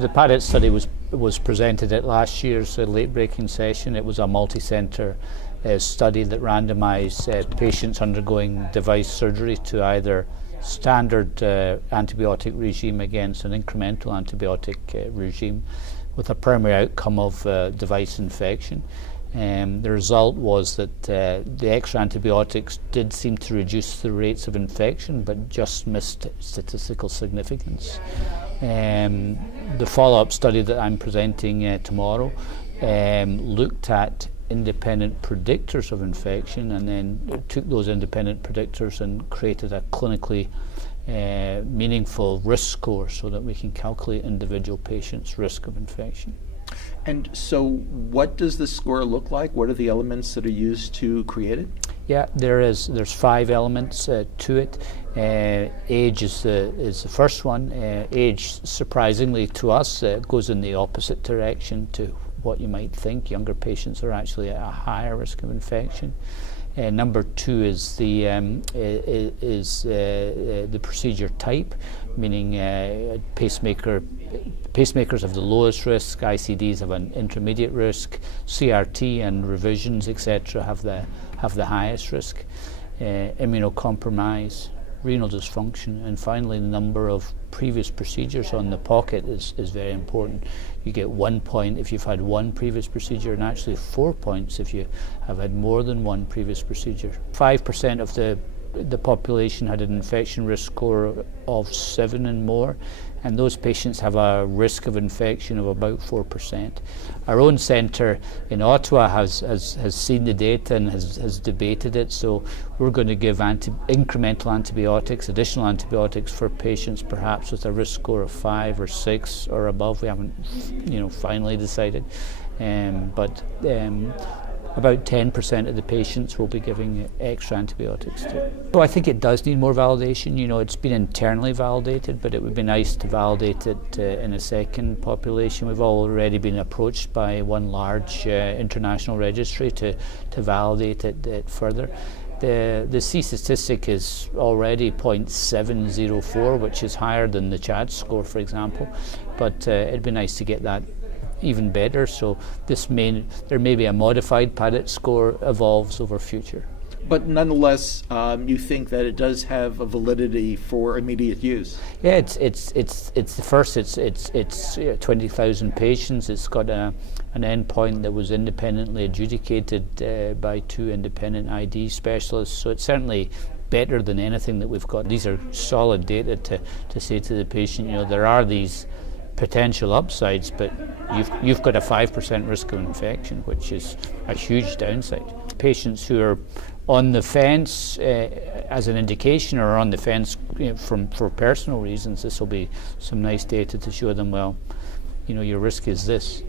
The pilot study was presented at last year's late-breaking session. It was a multi-centre study that randomised patients undergoing device surgery to either standard antibiotic regime against an incremental antibiotic regime with a primary outcome of device infection. The result was that the extra antibiotics did seem to reduce the rates of infection, but just missed statistical significance. The follow-up study that I'm presenting tomorrow looked at independent predictors of infection, and then took those independent predictors and created a clinically meaningful risk score so that we can calculate individual patients' risk of infection. And so what does the score look like? What are the elements that are used to create it? Yeah, there's 5 elements to it. Age is the first one. Age, surprisingly to us, goes in the opposite direction to what you might think. Younger patients are actually at a higher risk of infection. Number 2 is the procedure type, meaning pacemakers have the lowest risk, ICDs have an intermediate risk, CRT and revisions, etc., have the highest risk. Immunocompromise, renal dysfunction, and finally the number of previous procedures on the pocket is very important. You get 1 point if you've had 1 previous procedure, and actually 4 points if you have had more than 1 previous procedure. 5% of the population had an infection risk score of 7 and more, and those patients have a risk of infection of about 4%. Our own centre in Ottawa has seen the data and has debated it, so we're going to give incremental antibiotics, additional antibiotics for patients perhaps with a risk score of 5 or 6 or above. We haven't finally decided, but about 10% of the patients will be giving extra antibiotics to. So I think it does need more validation. It's been internally validated, but it would be nice to validate it in a second population. We've already been approached by one large international registry to validate it further. The C statistic is already 0.704, which is higher than the CHAD score, for example, but it'd be nice to get that even better, so there may be a modified PADIT score evolves over future. But nonetheless, you think that it does have a validity for immediate use? Yeah, it's the first. It's 20,000 patients. It's got an endpoint that was independently adjudicated by 2 independent ID specialists. So it's certainly better than anything that we've got. These are solid data to say to the patient, there are these potential upsides, but you've got a 5% risk of infection, which is a huge downside. Patients who are on the fence as an indication, or on the fence for personal reasons, this will be some nice data to show them, well, your risk is this.